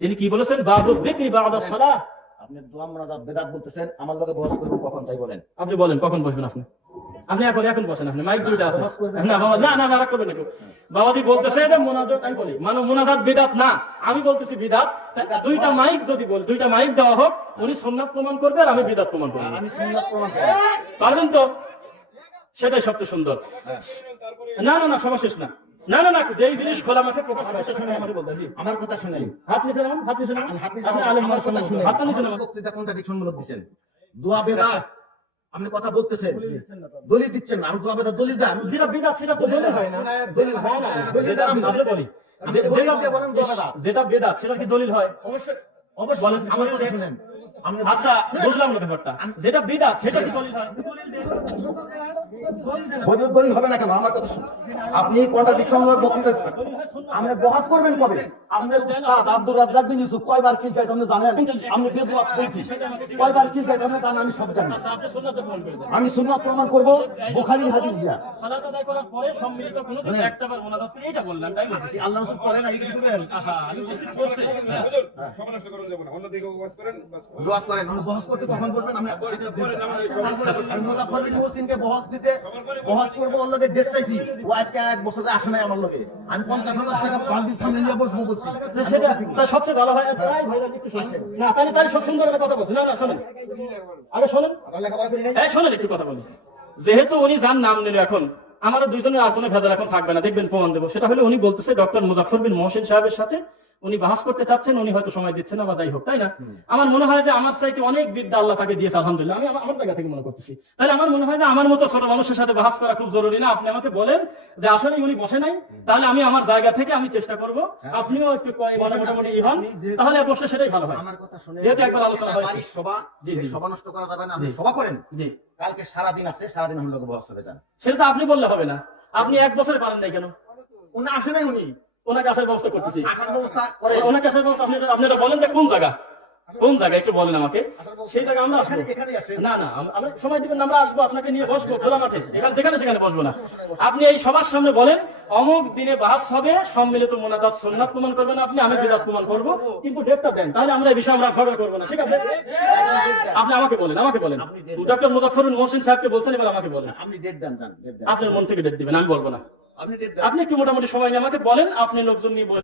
তিনি কি বলেছেন? বাবু যিকরি বা'দা সালাহ। আপনি দোয়া মুনাজাত বেদাত বলতেছেন, আমার লগে বহস করবেন কখন তাই বলেন। আপনি বলেন কখন বসবেন আপনি? আপনি এখন বসেন, আপনি মাইক দুইটা আছে না বাবা, না না না রাগ করবেন না কেউ। বাবাজি বলতেছে এটা মুনাজাত, আমি বলি মানে মুনাজাত বিদআত না, আমি বলতেছি বিদআত। দুইটা মাইক যদি বল, দুইটা মাইক দেওয়া হোক, উনি সুন্নাত প্রমাণ করবে আর আমি বিদআত প্রমাণ করব। আমি সুন্নাত প্রমাণ করব, পারবেন তো? সেটাই সবচেয়ে সুন্দর। না না না সভা শেষ না, না না না, যেই জিনিস খোলা মাঠে প্রকাশ করতে শুনে আমাকে বলতে জি। আমার কথা শুনেন, হাত নিচে নামান, হাত নিচে নামান, আপনি আলেম আমার কথা শুনেন। হাত নিচে নামান। বক্তৃতা কন্ট্রাডিকশন মূলক দিবেন, দোয়া বেদাত আপনি কথা বলতেছেন, দলিল দিচ্ছেন না। আমি দোয়া বেদাত দলিল দেন, যেটা বিদআত সেটা তো দলিল হয় না। দলিল না না দলিল দেন, আমি আসলে বলি দলিল দিয়ে বলেন দোয়া বেদাত। যেটা বেদাত সেটা কি দলিল হয়? অবশ্যই অবশ্যই বলেন। আমার কথা শুনেন। আপনি আচ্ছা বুঝলাম না ব্যাপারটা, যেটা বিদআত সেটা কি দলিল হয়? বজুর দলিল হবে না কেন? আমার কথা শুনুন। আপনি কন্ট্রাডিকশন মূলক বক্তৃতা আপনি বহাস করবেন কবে? আপনি উস্তাদ আব্দুর রাজ্জাক বিন ইউসুফ কয়বার কি গাইছে আপনি জানেন? আপনি বেদুয়া বলছি কয়বার কি গাইছে আপনি জানেন? আমি সব জানি। আপনি সুন্নাত প্রমাণ করে দেন। আমি সুন্নাত প্রমাণ করব বুখারীর হাদিস দিয়া। সালাত আদায় করার পরে সম্মিলিত কোনো দিন একটাবার মুনাজাত করে, এটা বললাম তাই না? আল্লাহ রাসূল করেন এই কিছু দিবেন। আহা আমি বলছি করছে। হুজুর সমালোচনা করুন যাব না, অন্যদিকে ওয়াজ করেন বাস। ওয়াজ করেন, আমি বহাস করতে তখন বলবেন। আমি আমি মুজাফফর বিন মুহসিনকে বহাস দিতে বহাস করব, ওর লগে ডেট চাইছি। ও আজকে এক বছরে আসে নাই আমার লগে। আমি 50,000 টাকা বালতির সামনে নিয়ে বসবো বলছি। সেটা তার সবচেয়ে ভালো হয়। তাই ভাই একটু শুনুন না, তাই সব সুন্দর একটা কথা বলছেন। না না শোনেন, আরে শোনেন, আমরা লেখাপড়া করি নাই। এই শোনেন একটু কথা বলি। যেহেতু উনি যার নাম নিল, এখন আমাদের দুইজনের আর কোনো ভেদাল এখন থাকবে না, দেখবেন প্রমাণ দেবো। সেটা হলে উনি বলতেছে ডক্টর মুজাফফর বিন মহসিন সাহেবের সাথে উনি বাহাস করতে চাচ্ছেন, উনি হয়তো সময় দিচ্ছেন না বা যাই হোক, তাই না? আমার মনে হয় যে আমার চাইতে অনেক বিদ্যা আল্লাহ তাকে দিয়েছে, আলহামদুলিল্লাহ। আমি আমার জায়গা থেকে মনে করতেছি। তাহলে আমার মনে হয় যে আমার মতো ছোট মানুষের সাথে বাহাস করা খুব জরুরি না। আপনি আমাকে বলেন যে আসলে উনি বসে নাই, তাহলে আমি আমার জায়গা থেকে আমি চেষ্টা করব, আপনিও একটু মোটামুটি হন, তাহলে বসলে সেটাই ভালো হয়। আমার কথা শুনে যেহেতু একবার আলোচনা হয় বাড়ির সভা, জি, জি। সভা নষ্ট করা যাবে না। আপনি সভা করেন, জি, কালকে সারা দিন আছে, সারা দিন আমরা লোক বহাস করে যান। সেটা তো আপনি বললে হবে না। আপনি এক বছরে পারেন নাই কেন? উনি আসে নাই, উনি ওনাকে আসার ব্যবস্থা করতেছি। আসার ব্যবস্থা করে। ওনাকে আসার ব্যবস্থা আপনারা বলেন যে কোন জায়গা, কোন জায়গা একটু বলেন আমাকে, সেই জায়গা আমরা আসবো। এখানে আসেন। না না আমরা সময় দিবেন, আমরা আসবো, আপনাকে নিয়ে বসবো খোলা মাঠে, এখানে যেখানে সেখানে বসবো না। আপনি এই সবার সামনে বলেন অমুক দিনে বাহাস হবে, সম্মিলিত মুনাজাত সুন্নাত প্রমাণ করবেন আপনি, আমি বিদআত প্রমাণ করব, কিন্তু ডেটটা দেন, তাহলে আমরা এই বিষয়ে আমরা ঝগড়া করবো না, ঠিক আছে? আপনি আমাকে বলেন ডক্টর মুজাফফর বিন মহসিন সাহেবকে বলছেন, এবার আমাকে বলেন। আপনি ডেট দেন, যান ডেট দেন। আপনার মন থেকে ডেট দিবেন, আমি বলবো না। আপনি ডেট দেন। আপনি একটু মোটামুটি সময় নিয়ে আমাকে বলেন, আপনি লোকজন নিয়ে বলেন।